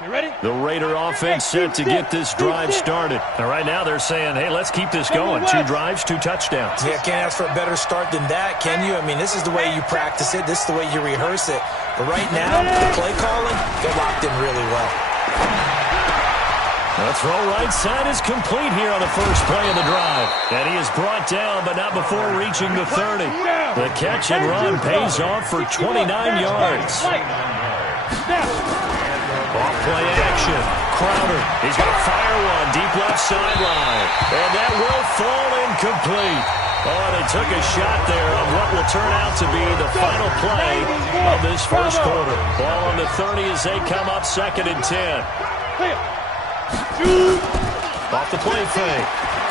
The Raider offense set to get this drive started. And right now they're saying, hey, let's keep this going. 2 drives, 2 touchdowns. Yeah, can't ask for a better start than that, can you? I mean, this is the way you practice it. This is the way you rehearse it. But right now, the play calling, they're locked in really well. The throw right side is complete here on the first play of the drive. And he is brought down, but not before reaching the 30. The catch and run pays off for 29 yards. Off-play action. Crowder. He's going to fire one deep left sideline. And that will fall incomplete. Oh, they took a shot there on what will turn out to be the final play of this first quarter. Ball on the 30 as they come up 2nd and 10. Off the play fake.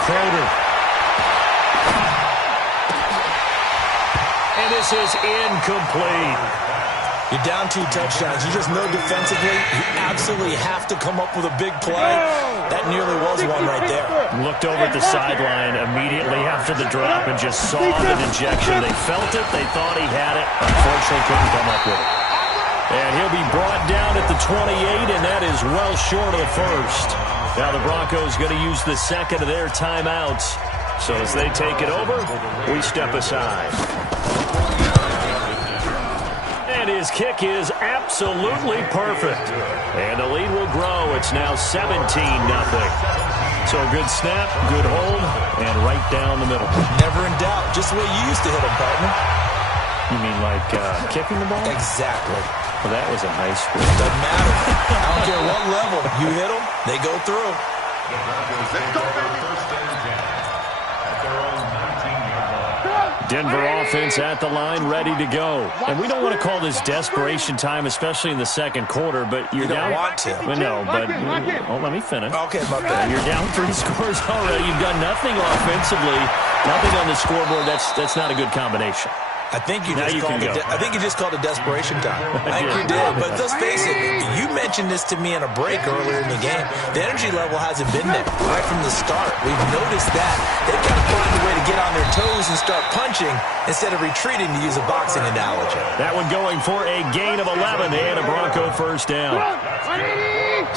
Crowder. And this is incomplete. You're down 2 touchdowns. You just know defensively you absolutely have to come up with a big play. That nearly was one right there. Looked over at the sideline immediately after the drop and just saw the injection. They felt it. They thought he had it. Unfortunately, couldn't come up with it. And he'll be brought down at the 28, and that is well short of the first. Now the Broncos going to use the second of their timeouts. So as they take it over, we step aside. And his kick is absolutely perfect. And the lead will grow. It's now 17-0. So a good snap, good hold, and right down the middle. Never in doubt. Just the way you used to hit them, partner. You mean like kicking the ball? Exactly. Well, that was in high school. Doesn't matter. I don't care what level. You hit them, they go through. Denver offense at the line, ready to go. And we don't want to call this desperation time, especially in the second quarter, but you're down. You don't want to. Well, no, but let me finish. Okay, my bad. You're down 3 scores already. You've done nothing offensively, nothing on the scoreboard. That's not a good combination. I think you just called it desperation time. I think you did. But let's face it, you mentioned this to me in a break earlier in the game. The energy level hasn't been there right from the start. We've noticed that. They've got to find a way to get on their toes and start punching instead of retreating, to use a boxing analogy. That one going for a gain of 11 and a Bronco first down.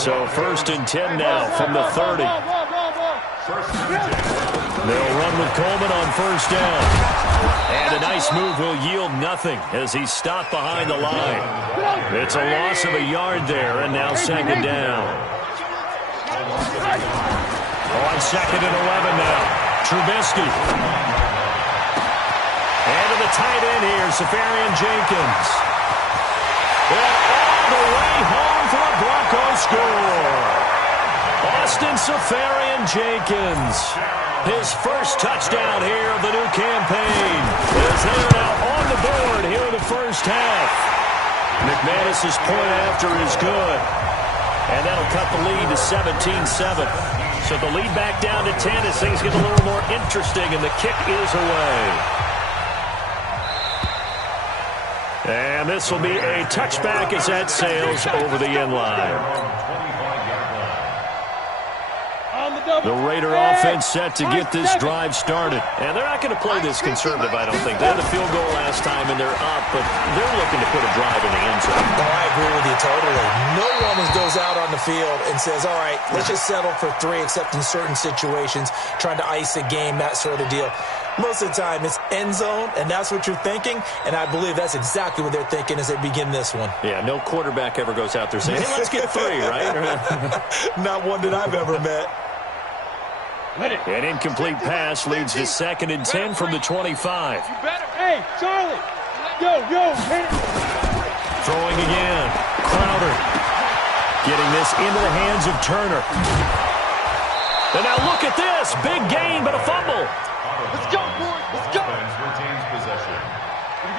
So 1st and 10 now from the 30. They'll run with Coleman on first down. And a nice move will yield nothing as he's stopped behind the line. It's a loss of a yard there, and now 2nd down. On 2nd and 11 now. Trubisky. And to the tight end here, Safarian Jenkins. And all the way home for a Bronco score. Austin Safarian Jenkins. His first touchdown here of the new campaign. As they're now on the board here in the first half. McManus's point after is good. And that'll cut the lead to 17-7. So the lead back down to 10 as things get a little more interesting, and the kick is away. And this will be a touchback as that sails over the end line. The Raider offense set to get this drive started. And they're not going to play this conservative, I don't think. They had a field goal last time, and they're up, but they're looking to put a drive in the end zone. Oh, I agree with you totally. No one goes out on the field and says, all right, let's just settle for 3, except in certain situations, trying to ice a game, that sort of deal. Most of the time, it's end zone, and that's what you're thinking, and I believe that's exactly what they're thinking as they begin this one. Yeah, no quarterback ever goes out there saying, hey, let's get 3, right? Not one that I've ever met. An incomplete pass leads to 2nd and 10 from the 25. Hey, Charlie! Yo, hit it! Throwing again. Crowder. Getting this into the hands of Turner. And now look at this. Big gain, but a fumble. Let's go, boys. Let's go.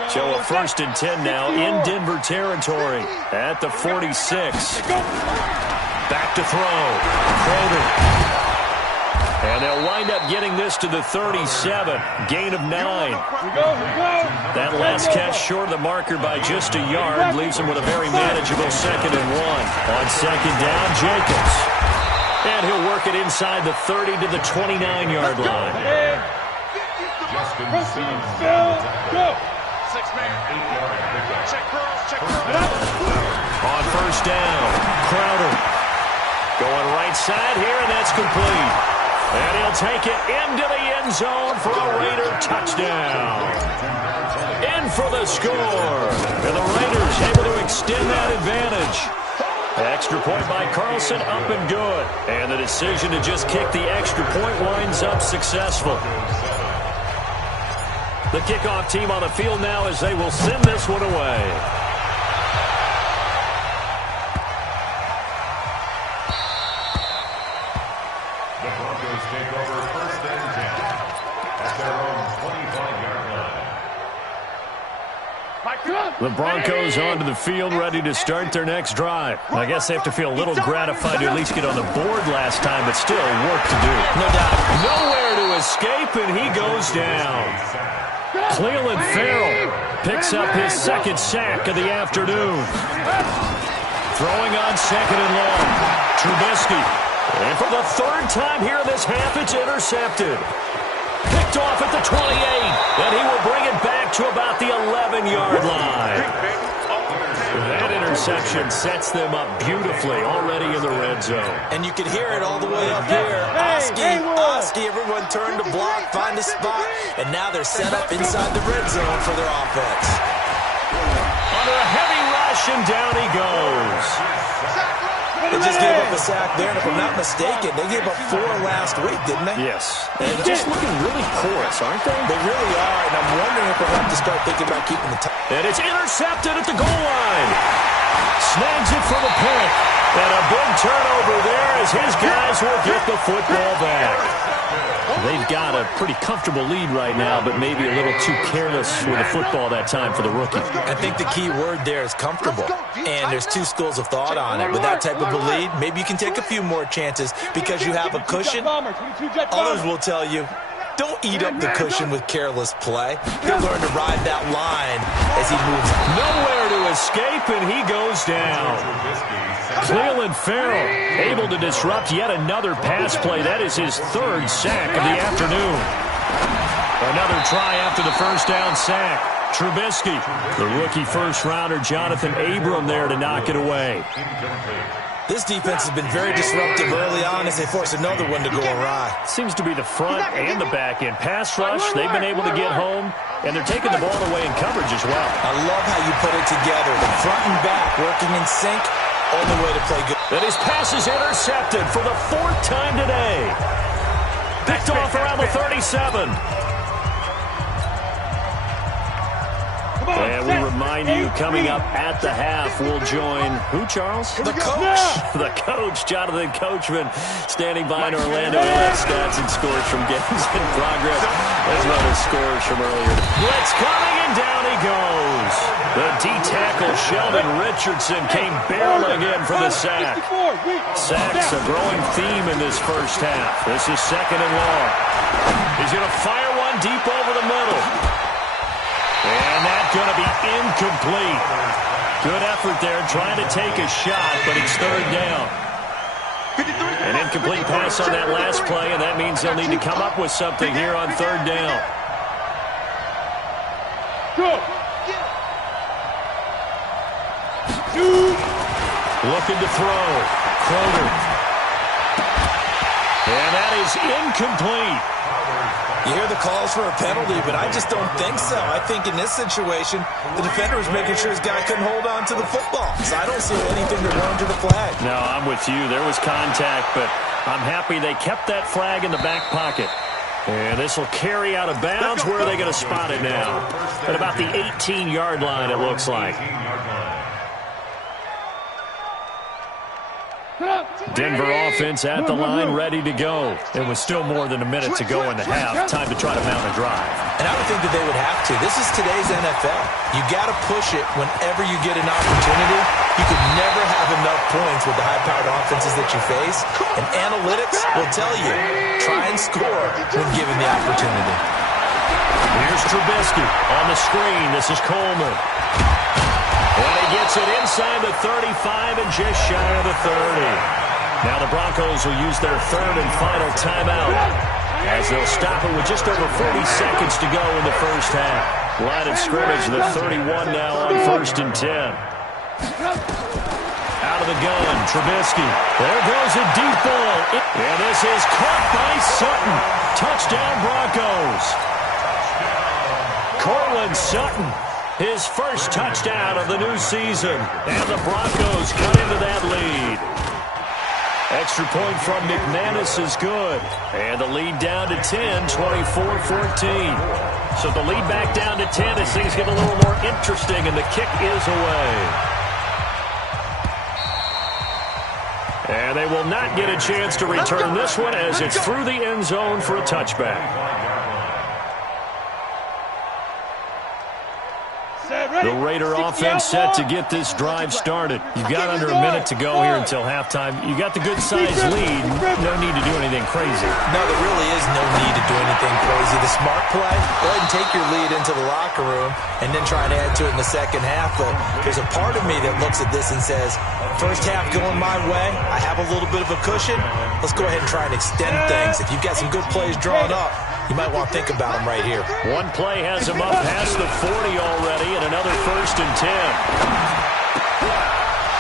So a 1st and 10 now in Denver territory at the 46. Back to throw. Crowder. And they'll wind up getting this to the 37. Gain of 9. That last catch short of the marker by just a yard leaves them with a very manageable 2nd and 1. On 2nd down, Jacobs. And he'll work it inside the 30 to the 29-yard line. On on first down. Crowder going right side here, and that's complete. And he'll take it into the end zone for a Raider touchdown. In for the score. And the Raiders able to extend that advantage. Extra point by Carlson, up and good. And the decision to just kick the extra point winds up successful. The kickoff team on the field now as they will send this one away. The Broncos take over first and 10 at their own 25-yard line. The Broncos onto the field, ready to start their next drive. I guess they have to feel a little gratified to at least get on the board last time, but still work to do. No doubt. Nowhere to escape, and he goes down. Cleveland Farrell picks up his second sack of the afternoon. Throwing on second and long. Trubisky. And for the third time here in this half, it's intercepted. Picked off at the 28, and he will bring it back to about the 11-yard line. That interception sets them up beautifully already in the red zone. And you can hear it all the way up here. Oski, everyone turned to block, find a spot, and now they're set up inside the red zone for their offense. Under a heavy rush, and down he goes. They just gave up a sack there, and if I'm not mistaken, they gave up 4 last week, didn't they? Yes. And just looking really porous, aren't they? They really are, and I'm wondering if we'll have to start thinking about keeping the time. And it's intercepted at the goal line. Snags it for the pick. And a big turnover there as his guys will get the football back. They've got a pretty comfortable lead right now, but maybe a little too careless with the football that time for the rookie. I think the key word there is comfortable. And there's 2 schools of thought on it. With that type of a lead, maybe you can take a few more chances because you have a cushion. Others will tell you, don't eat up the cushion with careless play. He'll learn to ride that line as he moves. Nowhere to escape, and he goes down. Cleveland Farrell able to disrupt yet another pass play. That is his 3rd sack of the afternoon. Another try after the first down sack. Trubisky, the rookie first-rounder Jonathan Abram there to knock it away. This defense has been very disruptive early on as they force another one to go awry. Seems to be the front and the back end. Pass rush, they've been able to get home, and they're taking the ball away in coverage as well. I love how you put it together. The front and back working in sync, only way to play good. And his pass is intercepted for the 4th time today. Picked off around the 37. And we remind you, coming up at the half, we'll join who, Charles? The coach. The coach, Jonathan Coachman, standing by in Orlando. He'll have stats and scores from games in progress, as well as scores from earlier. Blitz coming, and down he goes. The D-tackle, Sheldon Richardson, came barreling in for the sack. Sacks, a growing theme in this first half. This is second and long. He's going to fire one deep over the middle. And that's going to be incomplete. Good effort there trying to take a shot, but it's 3rd down. An incomplete pass on that last play, and that means they'll need to come up with something here on 3rd down. Looking to throw. Crowder. And that is incomplete. You hear the calls for a penalty, but I just don't think so. I think in this situation, the defender was making sure his guy couldn't hold on to the football. So I don't see anything to run to the flag. No, I'm with you. There was contact, but I'm happy they kept that flag in the back pocket. And this will carry out of bounds. Where are they going to spot it now? At about the 18-yard line, it looks like. Denver offense at the line, ready to go. It was still more than a minute to go in the half. Time to try to mount a drive. And I would think that they would have to. This is today's NFL. You got to push it whenever you get an opportunity. You could never have enough points with the high-powered offenses that you face. And analytics will tell you, try and score when given the opportunity. Here's Trubisky on the screen. This is Coleman. And he gets it inside the 35 and just shy of the 30. Now the Broncos will use their 3rd and final timeout as they'll stop it with just over 40 seconds to go in the first half. Line of scrimmage, the 31 now on 1st and 10. Out of the gun, Trubisky. There goes a deep ball. And this is caught by Sutton. Touchdown, Broncos. Cortland Sutton, his first touchdown of the new season. And the Broncos cut into that lead. Extra point from McManus is good. And the lead down to 10, 24-14. So the lead back down to 10 as things get a little more interesting, and the kick is away. And they will not get a chance to return this one as it's through the end zone for a touchback. The Raider offense set to get this drive started. You've got under a minute to go here until halftime. You got the good-sized lead. No need to do anything crazy. No, there really is no need to do anything crazy. The smart play, go ahead and take your lead into the locker room and then try and add to it in the second half. But there's a part of me that looks at this and says, first half going my way, I have a little bit of a cushion. Let's go ahead and try and extend things. If you've got some good plays drawn up, you might want to think about them right here. One play has him up past the 40 already, and another 1st and 10.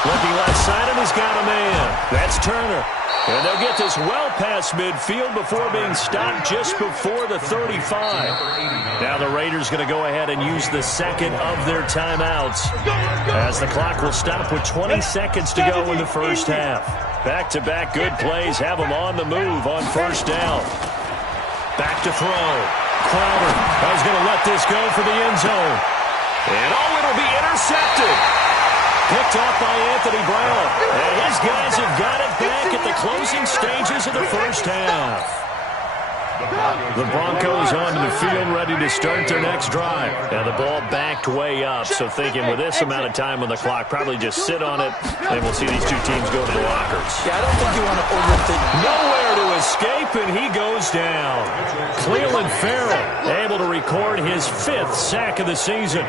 Looking left side, and he's got a man. That's Turner. And they'll get this well past midfield before being stopped just before the 35. Now the Raiders going to go ahead and use the second of their timeouts, as the clock will stop with 20 seconds to go in the first half. Back-to-back good plays have them on the move on first down. Back to throw. Crowder is going to let this go for the end zone. And it'll be intercepted. Picked off by Anthony Brown. And his guys have got it back at the closing stages of the first half. The Broncos onto the field ready to start their next drive. Now the ball backed way up, so thinking with this amount of time on the clock, probably just sit on it, and we'll see these two teams go to the lockers. Yeah, I don't think you want to overthink. Nowhere to escape, and he goes down. Cleveland Farrell able to record his 5th sack of the season.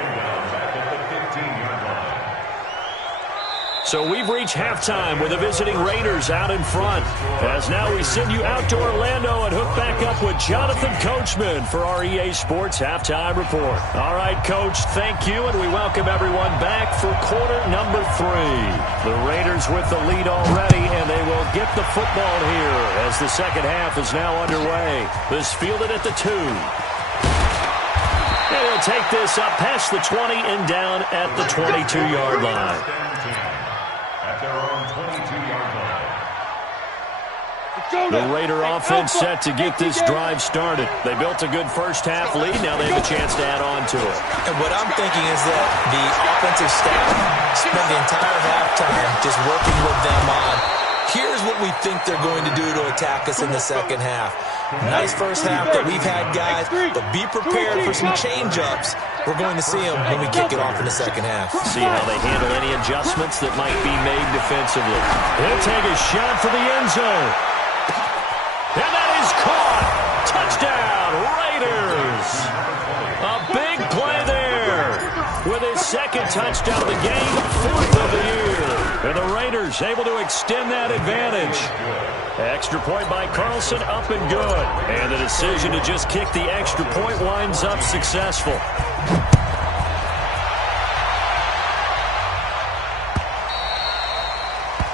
So we've reached halftime with the visiting Raiders out in front. As now we send you out to Orlando and hook back up with Jonathan Coachman for our EA Sports Halftime Report. All right, Coach, thank you, and we welcome everyone back for quarter number 3. The Raiders with the lead already, and they will get the football here as the second half is now underway. This fielded at the 2. And he'll take this up past the 20 and down at the 22-yard line. The Raider offense set to get this drive started. They built a good first half lead. Now they have a chance to add on to it. And what I'm thinking is that the offensive staff spent the entire halftime just working with them on, here's what we think they're going to do to attack us in the second half. Nice first half that we've had, guys, but be prepared for some change-ups. We're going to see them when we kick it off in the second half. See how they handle any adjustments that might be made defensively. They'll take a shot for the end zone. And that is caught. Touchdown, Raiders. A big play there with his second touchdown of the game, 4th of the year. And the Raiders able to extend that advantage. Extra point by Carlson, up and good. And the decision to just kick the extra point winds up successful.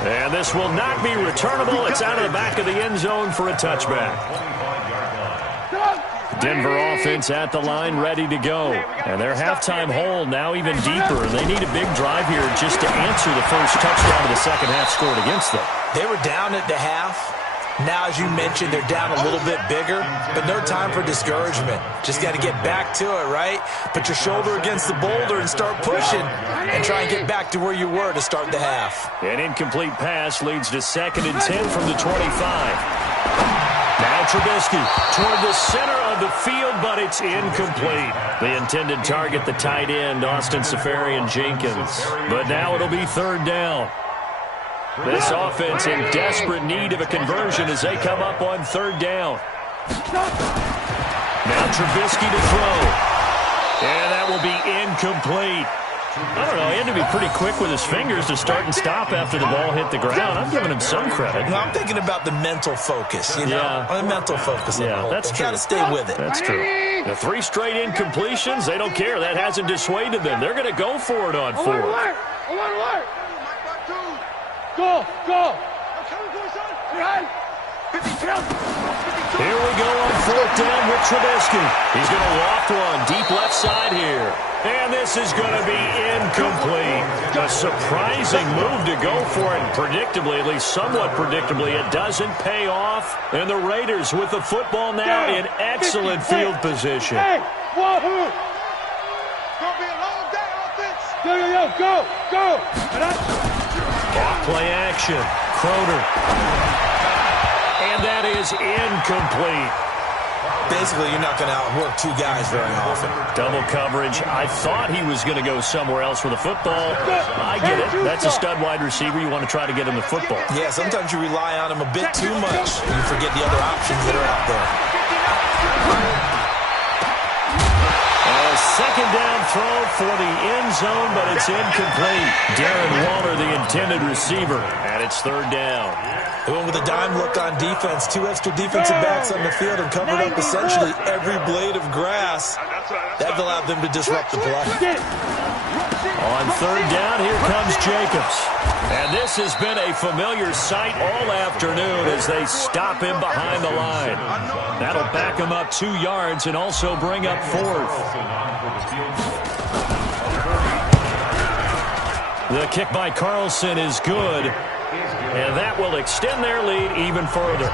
And this will not be returnable. It's out of the back of the end zone for a touchback. Denver offense at the line, ready to go. And their halftime hole now even deeper. And they need a big drive here just to answer the first touchdown of the second half scored against them. They were down at the half. Now, as you mentioned, they're down a little bit bigger, but no time for discouragement. Just got to get back to it, right? Put your shoulder against the boulder and start pushing and try and get back to where you were to start the half. An incomplete pass leads to 2nd and 10 from the 25. Now Trubisky toward the center of the field, but it's incomplete. The intended target, the tight end, Austin Seferian-Jenkins. But now it'll be 3rd down. This offense in desperate need of a conversion as they come up on 3rd down. Now Trubisky to throw. And that will be incomplete. I don't know, he had to be pretty quick with his fingers to start and stop after the ball hit the ground. I'm giving him some credit. Well, I'm thinking about the mental focus, you know? The mental focus. Yeah, that's true. Got to stay with it. That's true. The 3 straight incompletions, they don't care. That hasn't dissuaded them. They're going to go for it on 4th. Go! Go! Here we go on 4th down with Trubisky. He's going to loft one deep left side here. And this is going to be incomplete. A surprising move to go for it. Predictably, at least somewhat predictably, it doesn't pay off. And the Raiders with the football now in excellent field position. Hey! Wahoo! Gonna be a long day offense. Go! Go! Off play action. Croner. And that is incomplete. Basically, you're not going to outwork two guys very often. Double coverage. I thought he was going to go somewhere else for the football. I get it. That's a stud wide receiver. You want to try to get him the football. Yeah, sometimes you rely on him a bit too much. You forget the other options that are out there. A second down throw for the end zone, but it's incomplete. Darren Waller, the intended receiver, and it's 3rd down. They went with a dime look on defense. 2 extra defensive backs on the field and covered up essentially every blade of grass. That allowed them to disrupt the play. On 3rd down, here comes Jacobs. And this has been a familiar sight all afternoon as they stop him behind the line. That'll back him up 2 yards and also bring up 4th. The kick by Carlson is good. And that will extend their lead even further.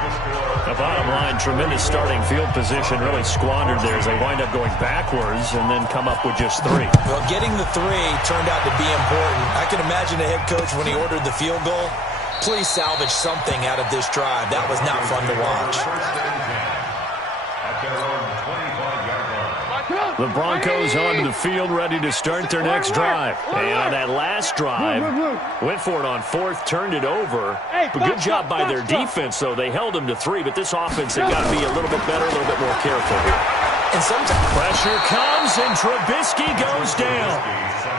The bottom line, tremendous starting field position, really squandered there as they wind up going backwards and then come up with just 3. Well, getting the 3 turned out to be important. I can imagine the head coach when he ordered the field goal. Please salvage something out of this drive. That was not fun to watch. The Broncos onto the field, ready to start their next drive. And on that last drive, went for it on 4th, turned it over. But good job by their defense, though. They held them to 3, but this offense, they've got to be a little bit better, a little bit more careful here. And sometimes pressure comes, and Trubisky goes down.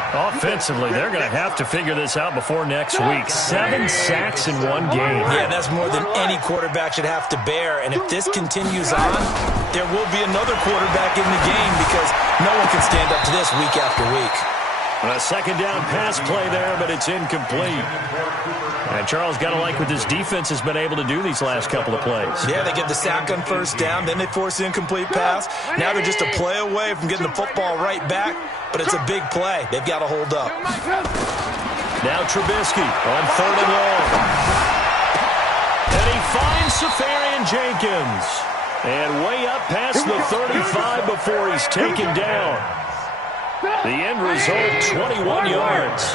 Offensively, they're going to have to figure this out before next week. 7 sacks in 1 game. Yeah, that's more than any quarterback should have to bear. And if this continues on, there will be another quarterback in the game because no one can stand up to this week after week. A 2nd down pass play there, but it's incomplete. And Charles, got to like what this defense has been able to do these last couple of plays. Yeah, they get the sack on 1st down, then they force the incomplete pass. Now they're just a play away from getting the football right back, but it's a big play. They've got to hold up. Now Trubisky on 3rd and long. And he finds Safarian Jenkins. And way up past the 35 before he's taken down. The end result, 21 yards.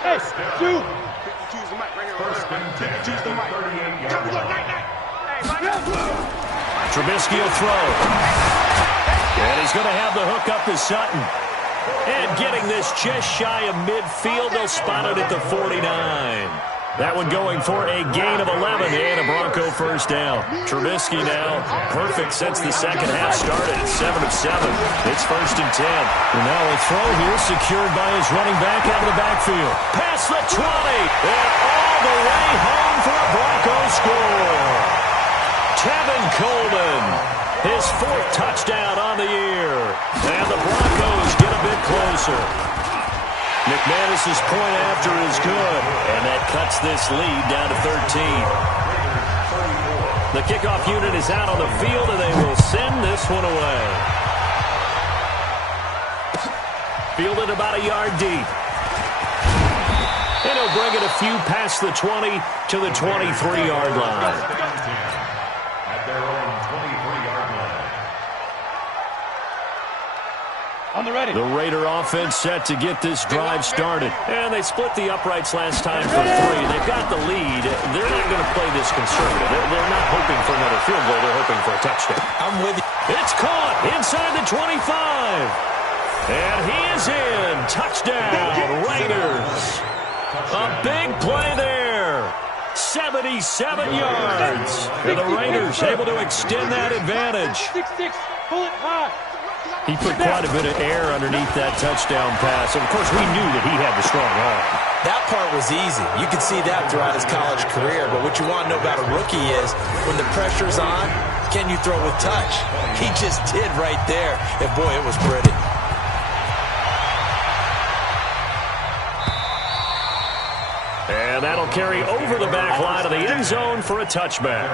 Hey, dude. Trubisky will throw. And he's going to have the hook up to Sutton. And getting this just shy of midfield, they'll spot it at the 49. That one going for a gain of 11 and a Bronco 1st down. Trubisky now perfect since the second half started at 7 of 7. It's 1st and 10. And now a throw here secured by his running back out of the backfield. Past the 20 and all the way home for a Bronco score. Tevin Coleman, his 4th touchdown on the year. And the Broncos get a bit closer. McManus's point after is good, and that cuts this lead down to 13. The kickoff unit is out on the field, and they will send this one away. Fielded about a yard deep. And he'll bring it a few past the 20 to the 23-yard line. At their own 23-yard line. On the ready. The Raider offense set to get this drive started. And they split the uprights last time for 3. They've got the lead. They're not going to play this conservative. They're not hoping for another field goal. They're hoping for a touchdown. I'm with you. It's caught inside the 25. And he is in. Touchdown, Raiders. A big play there. 77 yards. And the Raiders able to extend that advantage. 6-6. Pull it high. He put quite a bit of air underneath that touchdown pass. And, of course, we knew that he had the strong arm. That part was easy. You could see that throughout his college career. But what you want to know about a rookie is when the pressure's on, can you throw with touch? He just did right there. And, boy, it was pretty. That'll carry over the back line of the end zone for a touchback.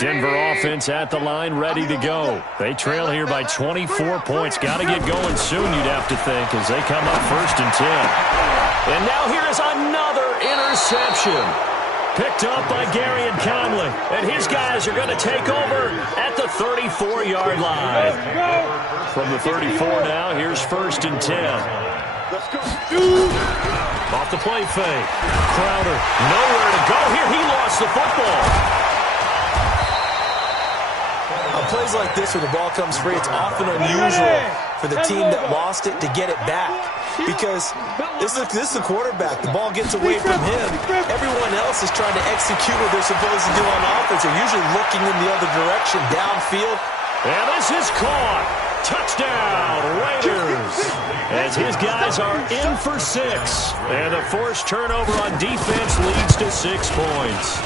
Denver offense at the line, ready to go. They trail here by 24 points. Got to get going soon, you'd have to think, as they come up 1st and 10. And now here is another interception. Picked up by Gary and Conley. And his guys are going to take over at the 34-yard line. From the 34 now, here's 1st and 10. Off the play fake. Crowder, nowhere to go here. He lost the football. On plays like this where the ball comes free, it's often unusual for the team that lost it to get it back. Because this is the quarterback. The ball gets away from him. Everyone else is trying to execute what they're supposed to do on offense. They're usually looking in the other direction, downfield. And this is caught. Touchdown, Raiders. As his guys are in for 6. And the forced turnover on defense leads to 6 points.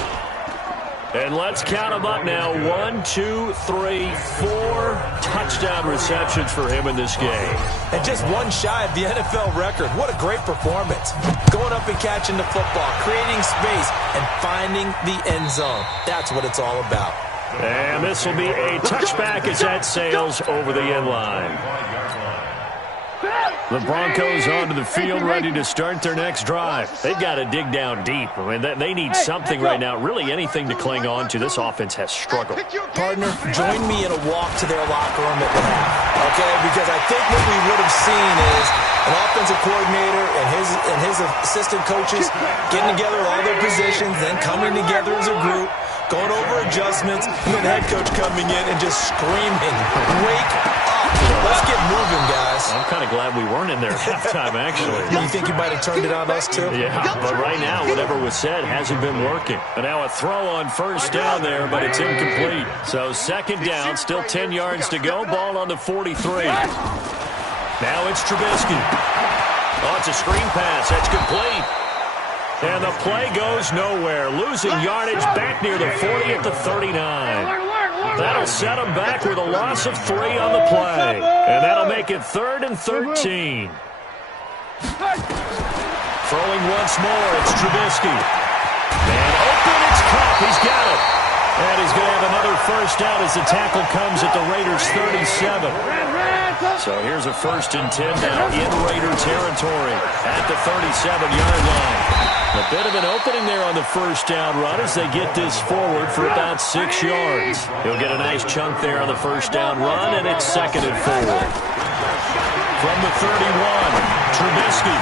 And let's count them up now. 1, 2, 3, 4 touchdown receptions for him in this game. And just one shy of the NFL record. What a great performance. Going up and catching the football, creating space, and finding the end zone. That's what it's all about. And this will be a touchback as that sails over the end line. The Broncos onto the field, ready to start their next drive. They've got to dig down deep. I mean, they need something right now, really anything to cling on to. This offense has struggled. Partner, join me in a walk to their locker room at the half, okay? Because I think what we would have seen is an offensive coordinator and his assistant coaches getting together all their positions, then coming together as a group, going over adjustments, and then the head coach coming in and just screaming, "Wake up. Let's get moving, guys." I'm kind of glad we weren't in there at halftime, actually. You think you might have turned it on us, too? Yeah, but right now, whatever was said hasn't been working. And now a throw on 1st down there, but it's incomplete. So 2nd down, still 10 yards to go. Ball on the 43. Now it's Trubisky. Oh, it's a screen pass. That's complete. And the play goes nowhere. Losing yardage back near the 40 at the 39. That'll set them back with a loss of 3 on the play. And that'll make it 3rd and 13. Throwing once more, it's Trubisky. And open, it's Cup. He's got it. And he's going to have another 1st down as the tackle comes at the Raiders' 37. So here's a 1st and 10 now in Raider territory at the 37-yard line. A bit of an opening there on the 1st down run as they get this forward for about 6 yards. He'll get a nice chunk there on the 1st down run, and it's 2nd and 4. From the 31, Trubisky.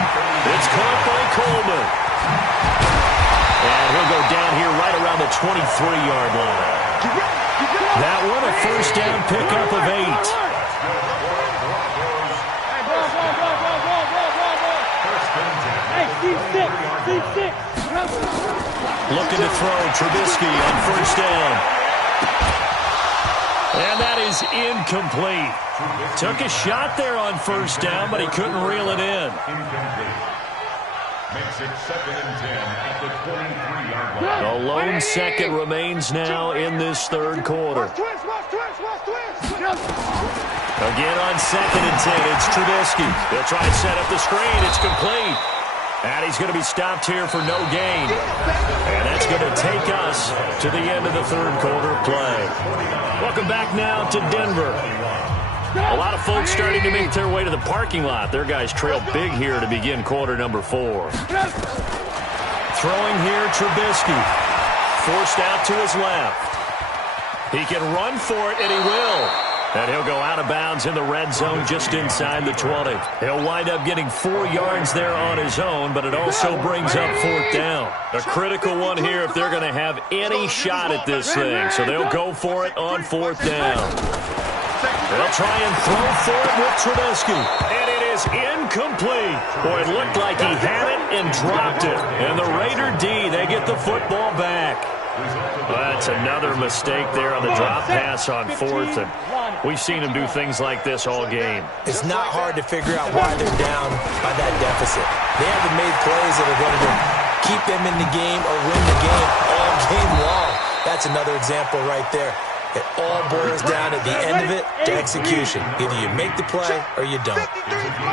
It's caught by Coleman. And he'll go down here right around the 23-yard line. That one, a 1st down pickup of 8. Looking to throw, Trubisky on 1st down. And that is incomplete. Took a shot there on 1st down, but he couldn't reel it in. Makes it 2nd and 10 at the 23-yard line. A lone 2nd remains now in this 3rd quarter. Again on 2nd and 10, it's Trubisky. They'll try and set up the screen. It's complete. And he's going to be stopped here for no gain. And that's going to take us to the end of the 3rd quarter play. Welcome back now to Denver. A lot of folks starting to make their way to the parking lot. Their guys trail big here to begin quarter number 4. Throwing here, Trubisky. Forced out to his left. He can run for it, and he will. And he'll go out of bounds in the red zone just inside the 20. He'll wind up getting 4 yards there on his own, but it also brings up 4th down. A critical one here if they're going to have any shot at this thing. So they'll go for it on 4th down. They'll try and throw for it with Trubisky. And it is incomplete. Boy, it looked like he had it and dropped it. And the Raider D, they get the football back. That's another mistake there on the drop pass on 4th. And we've seen him do things like this all game. It's not hard to figure out why they're down by that deficit. They haven't made plays that are going to keep them in the game or win the game all game long. That's another example right there. It all boils down at the end of it to execution. Either you make the play or you don't.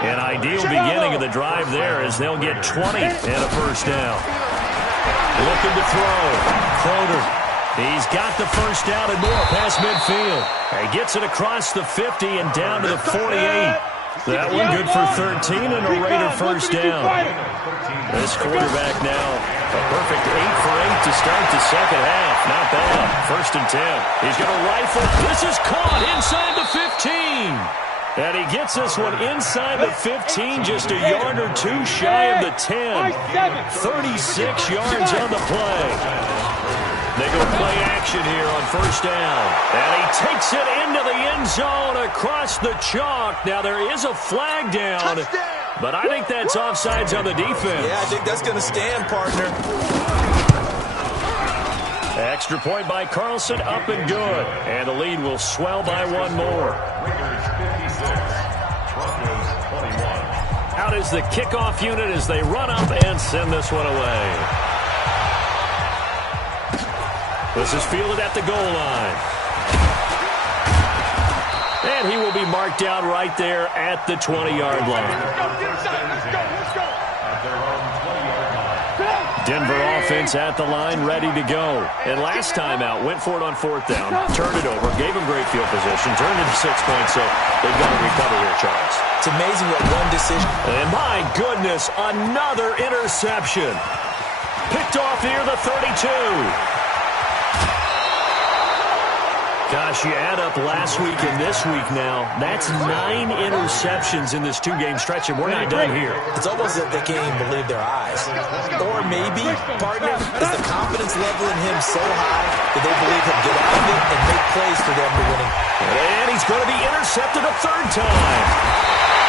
An ideal beginning of the drive there as they'll get 20 and a first down. Looking to throw. Crowder. He's got the first down and more past midfield. He gets it across the 50 and down to the 48. That one good for 13 and a Raider first down. This quarterback now, a perfect 8 for 8 to start the second half. Not bad. First and 10. He's going to rifle. This is caught inside the 15. And he gets this one inside the 15, just a yard or two shy of the 10. 36 yards on the play. They go play action here on first down. And he takes it into the end zone across the chalk. Now, there is a flag down, but I think that's offsides on the defense. Yeah, I think that's going to stand, partner. Extra point by Carlson, up and good. And the lead will swell by one more. Raiders 56, Broncos 21. Out is the kickoff unit as they run up and send this one away. This is fielded at the goal line. And he will be marked down right there at the 20-yard line. Denver offense at the line, ready to go. And last time out, went for it on fourth down, turned it over, gave him great field position, turned it to 6 points, so they've got to recover here, Charles. It's amazing what one decision. And my goodness, another interception. Picked off near the 32. Gosh, you add up last week and this week now, that's 9 interceptions in this two-game stretch, and we're not done here. It's almost as if they can't even believe their eyes. Or maybe, partner, is the confidence level in him so high that they believe he'll get out of it and make plays for them to winning. And he's going to be intercepted a third time.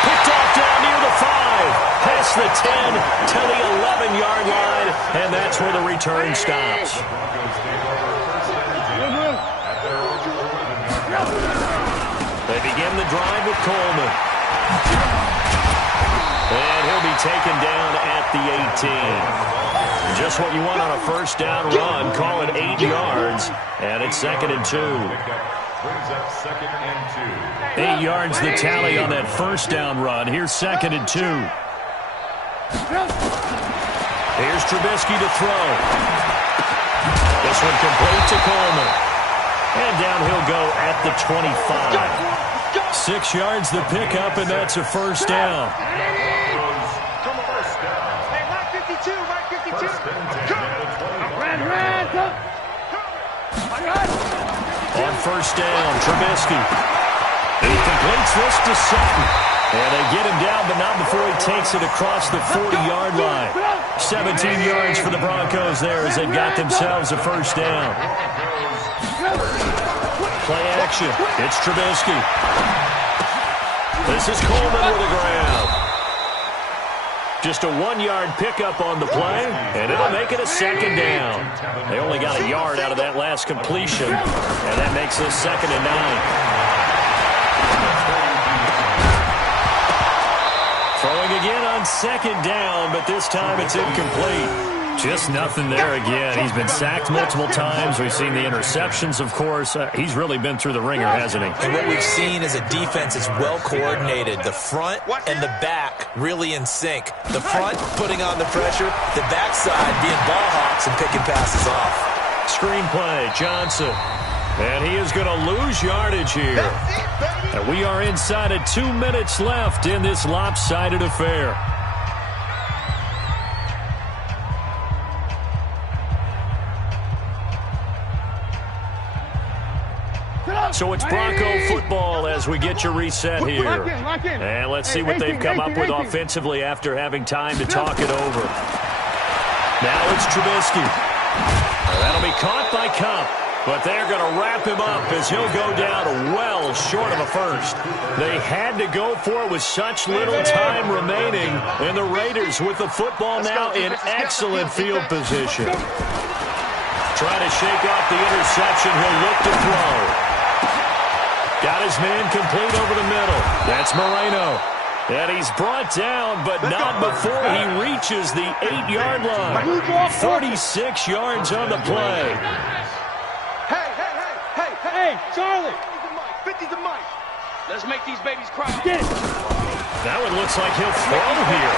Picked off down near the 5, past the 10 to the 11-yard line, and that's where the return stops. They begin the drive with Coleman. And he'll be taken down at the 18. Just what you want on a first down run. Call it 8 yards. And it's 2nd and 2. 8 yards the tally on that first down run. Here's 2nd and 2. Here's Trubisky to throw. This one complete to Coleman. And down he'll go at the 25. 6 yards the pickup, and that's a first down. On first down, Trubisky. He completes this to Sutton. And they get him down, but not before he takes it across the 40-yard line. 17 yards for the Broncos there as they've got themselves a first down. Play action. It's Trubisky. This is Coleman with the grab. Just a 1-yard pickup on the play, and it'll make it a second down. They only got a yard out of that last completion, and that makes this 2nd and 9. Throwing again on 2nd down, but this time it's incomplete. Just nothing there again. He's been sacked multiple times. We've seen the interceptions, of course. He's really been through the ringer, hasn't he? And what we've seen is a defense that's well coordinated. The front and the back really in sync. The front putting on the pressure, the backside being ball hawks and picking passes off. Screenplay, Johnson. And he is going to lose yardage here. And we are inside of 2 minutes left in this lopsided affair. So it's Bronco football as we get you reset here. And let's see what they've come up with offensively after having time to talk it over. Now it's Trubisky. That'll be caught by Cup. But they're going to wrap him up as he'll go down well short of a first. They had to go for it with such little time remaining. And the Raiders with the football now in excellent field position. Trying to shake off the interception. He'll look to throw. Got his man complete over the middle. That's Moreno. And he's brought down, but not before he reaches the 8-yard line. 46 yards on the play. Hey, Charlie. 50's a mic. Let's make these babies cry. Get it. That one looks like he'll throw here.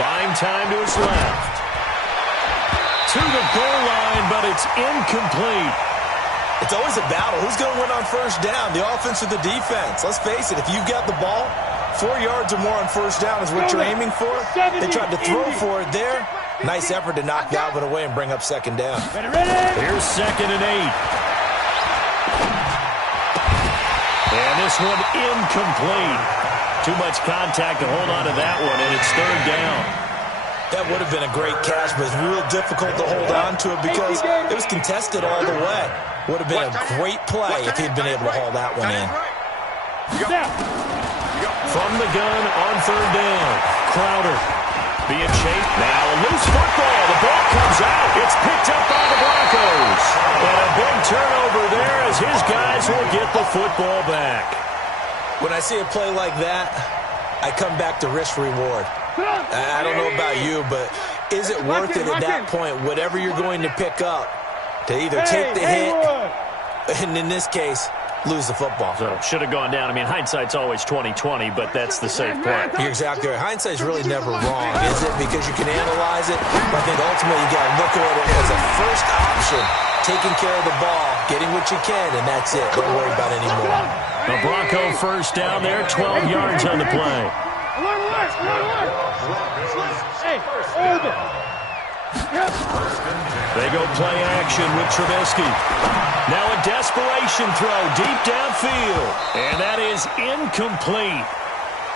Buying time to his left. To the goal line, but it's incomplete. It's always a battle. Who's going to win on first down, the offense or the defense? Let's face it, if you've got the ball, 4 yards or more on first down is what you're aiming for. They tried to throw for it there. Nice effort to knock that one away and bring up second down. Here's 2nd and 8. And this one incomplete. Too much contact to hold on to that one, and it's 3rd down. That would have been a great catch, but it's real difficult to hold on to it because it was contested all the way. Would have been a great play if he'd been able to haul that one in. From the gun on 3rd down. Crowder being chased. Now a loose football. The ball comes out. It's picked up by the Broncos. And a big turnover there as his guys will get the football back. When I see a play like that, I come back to risk reward. I don't know about you, but is it worth it at that point, whatever you're going to pick up, to either take the hit, and in this case, lose the football? So should have gone down. I mean, hindsight's always 20/20, but that's the safe play. You're exactly right. Hindsight's really never wrong, is it? Because you can analyze it, but I think ultimately you got to look at it as a first option, taking care of the ball, getting what you can, and that's it. Don't worry about it anymore. The Bronco first down there, 12 yards on the play. Hey, over. They go play action with Trubisky. Now a desperation throw deep downfield. And that is incomplete.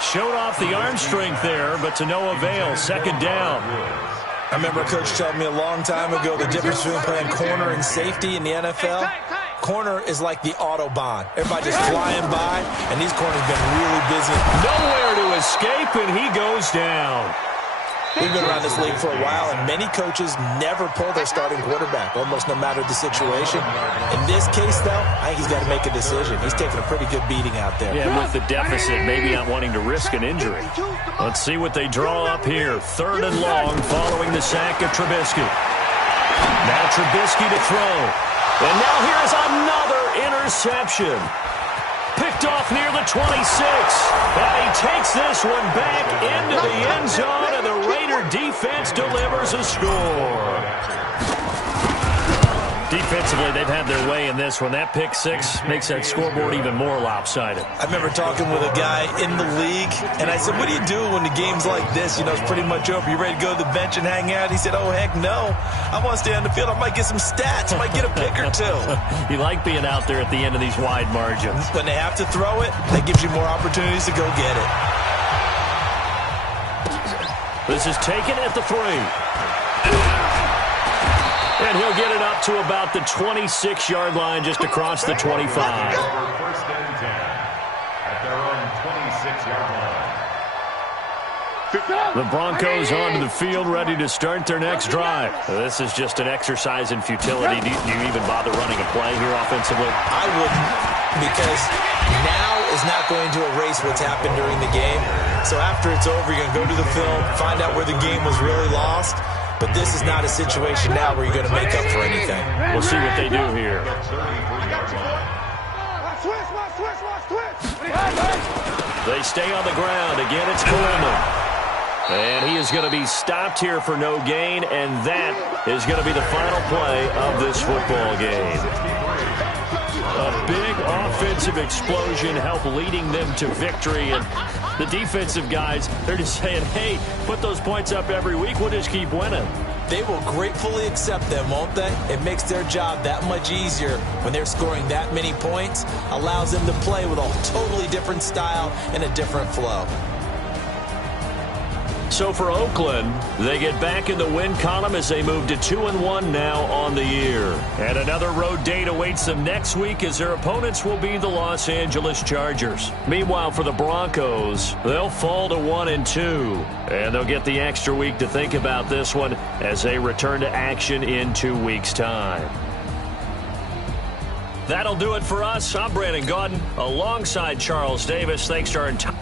Showed off the arm strength there, but to no avail. 2nd down. I remember a coach telling me a long time ago the difference between playing corner and safety in the NFL. Corner is like the Autobahn. Everybody just flying by, and these corners have been really busy. Nowhere to escape, and he goes down. We've been around this league for a while, and many coaches never pull their starting quarterback, almost no matter the situation. In this case, though, I think he's got to make a decision. He's taking a pretty good beating out there. Yeah, with the deficit, maybe not wanting to risk an injury. Let's see what they draw up here. 3rd and long following the sack of Trubisky. Now Trubisky to throw. And now here's another interception. Picked off near the 26. And he takes this one back into the end zone, and the Raider defense delivers a score. Defensively, they've had their way in this one. That pick 6 makes that scoreboard even more lopsided. I remember talking with a guy in the league, and I said, what do you do when the game's like this? You know, it's pretty much over. You ready to go to the bench and hang out? He said, oh, heck no. I want to stay on the field. I might get some stats. I might get a pick or two. You like being out there at the end of these wide margins. When they have to throw it, that gives you more opportunities to go get it. This is taken at the 3. And he'll get it up to about the 26-yard line, just across the 25. 1st and 10 at their own 26-yard line. The Broncos onto the field, ready to start their next drive. This is just an exercise in futility. Do you even bother running a play here offensively? I wouldn't, because now is not going to erase what's happened during the game. So after it's over, you're going to go to the film, find out where the game was really lost. But this is not a situation now where you're going to make up for anything. We'll see what they do here. They stay on the ground. Again, it's Coleman. And he is going to be stopped here for no gain, and that is going to be the final play of this football game. A big offensive explosion helped leading them to victory, and the defensive guys, they're just saying, hey, put those points up every week, we'll just keep winning. They will gratefully accept them, won't they? It makes their job that much easier when they're scoring that many points, allows them to play with a totally different style and a different flow. So for Oakland, they get back in the win column as they move to 2-1 now on the year. And another road date awaits them next week as their opponents will be the Los Angeles Chargers. Meanwhile, for the Broncos, they'll fall to 1-2. And they'll get the extra week to think about this one as they return to action in 2 weeks' time. That'll do it for us. I'm Brandon Gaudin alongside Charles Davis. Thanks to our entire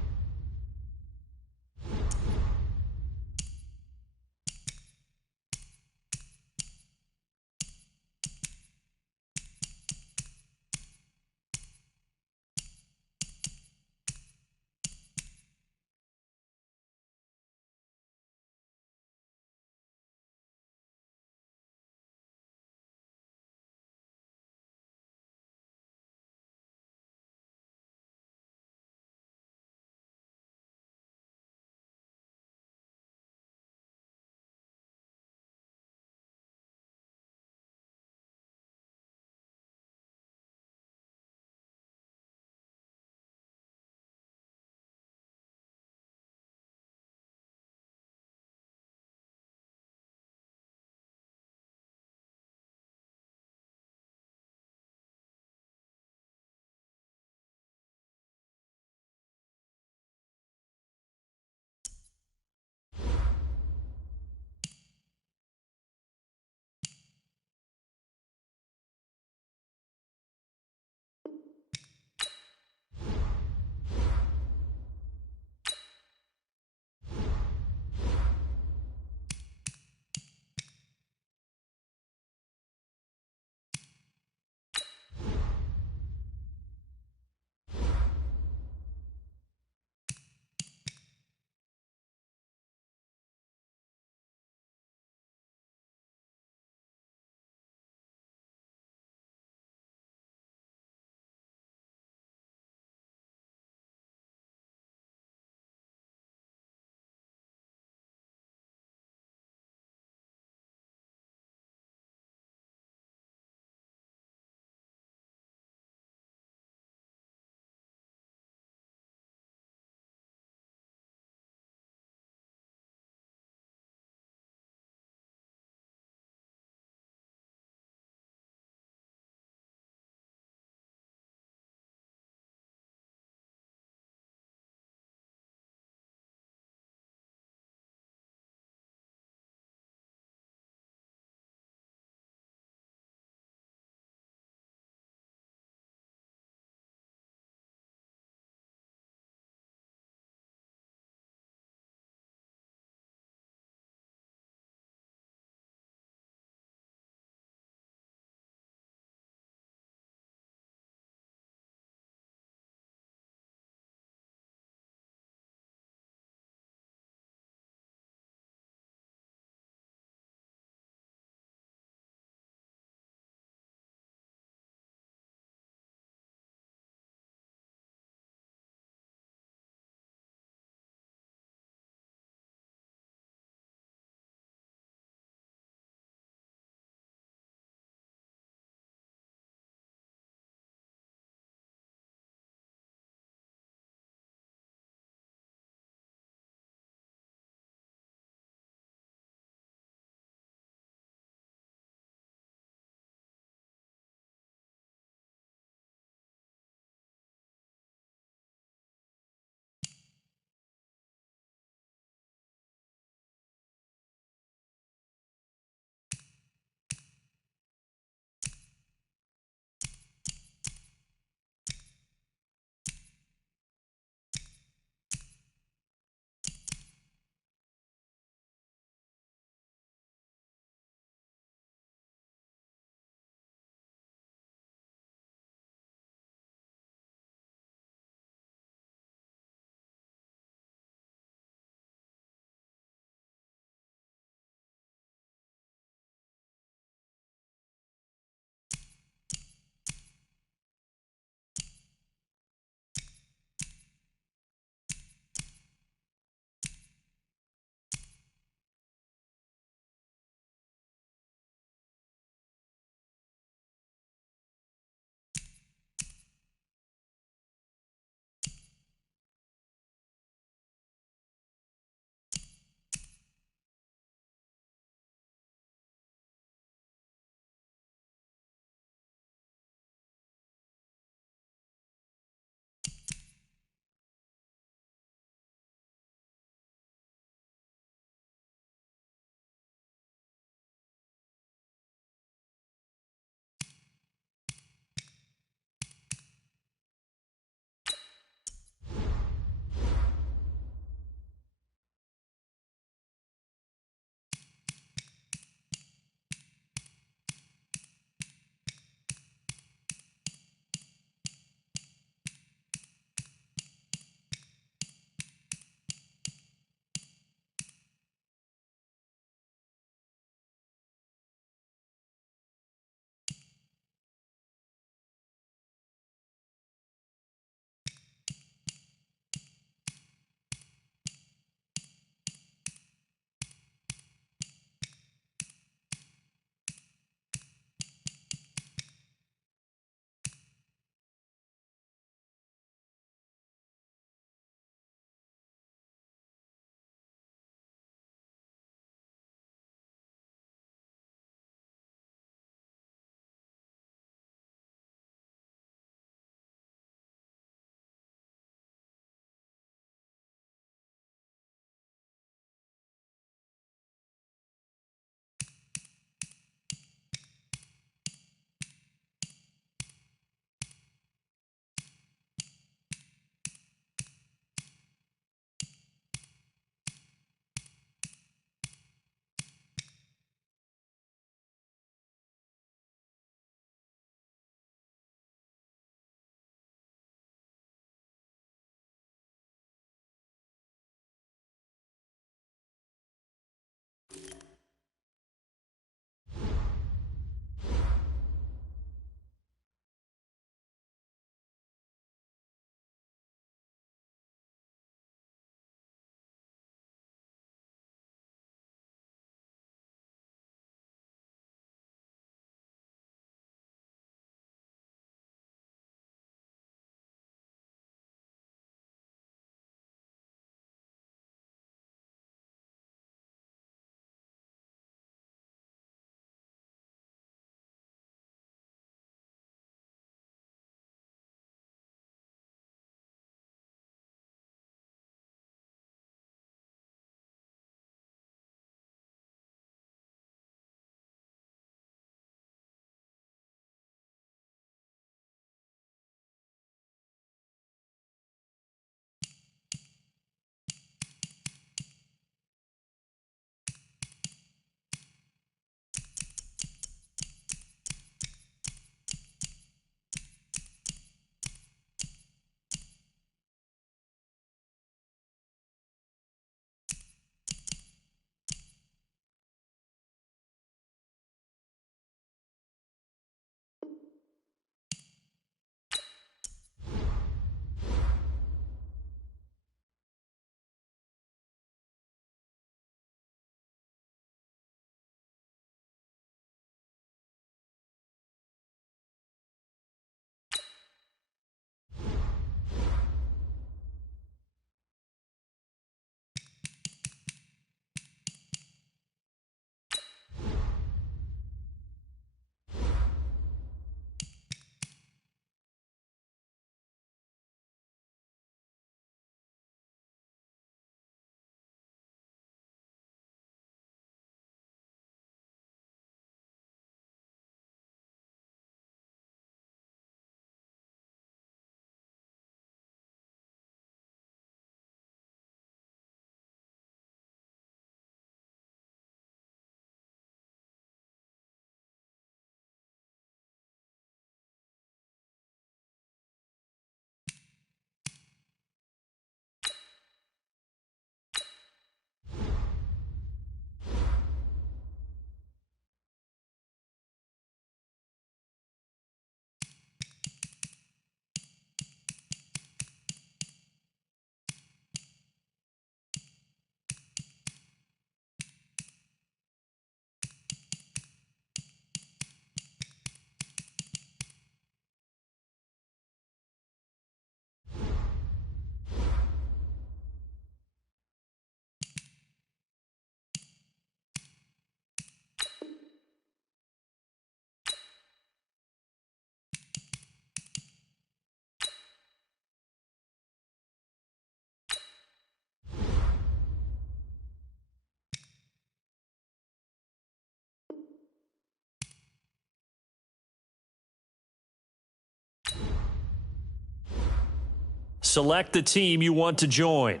select the team you want to join.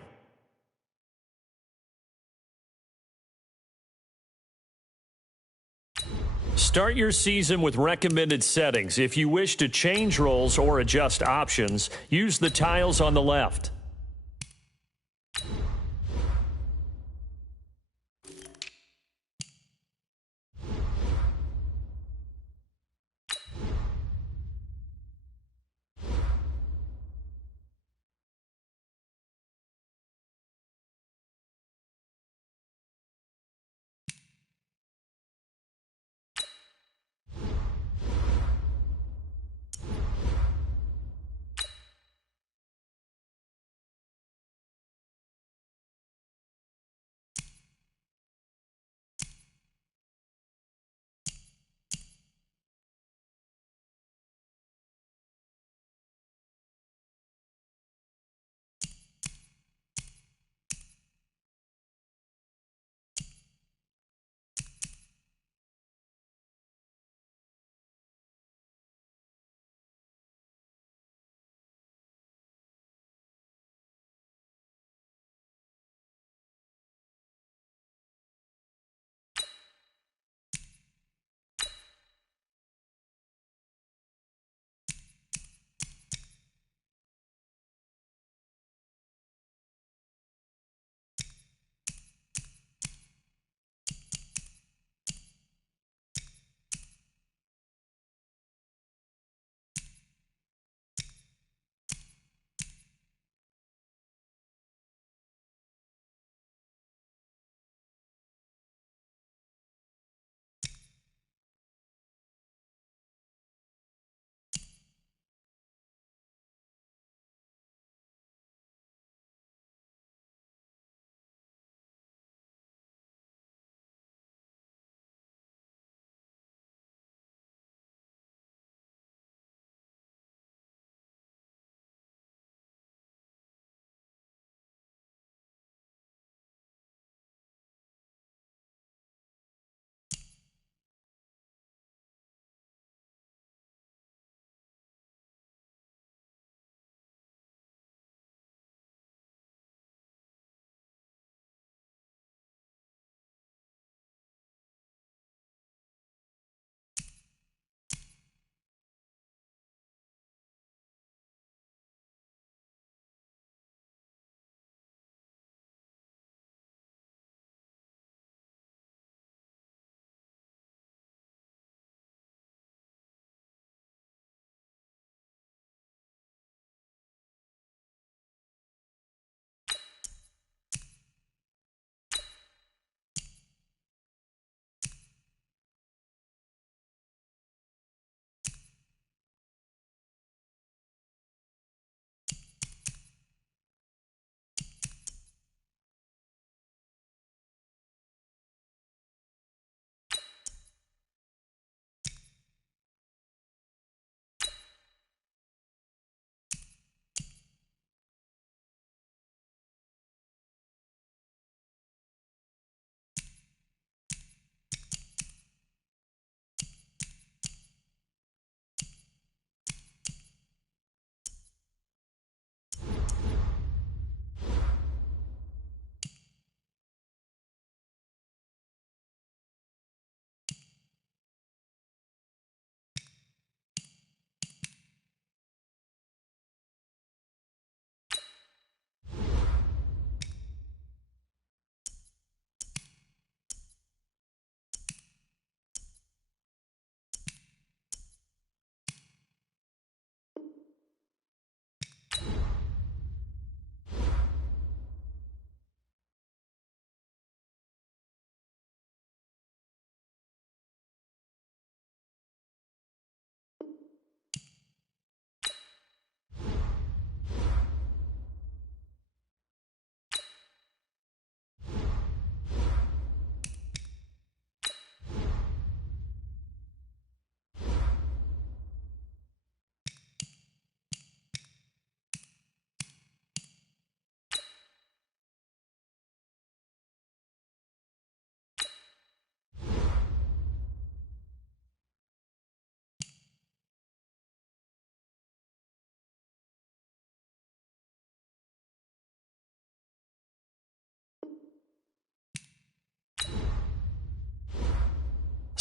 Start your season with recommended settings. If you wish to change roles or adjust options, use the tiles on the left.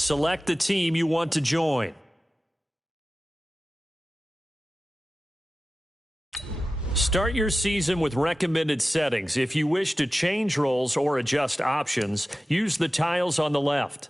Select the team you want to join. Start your season with recommended settings. If you wish to change roles or adjust options, use the tiles on the left.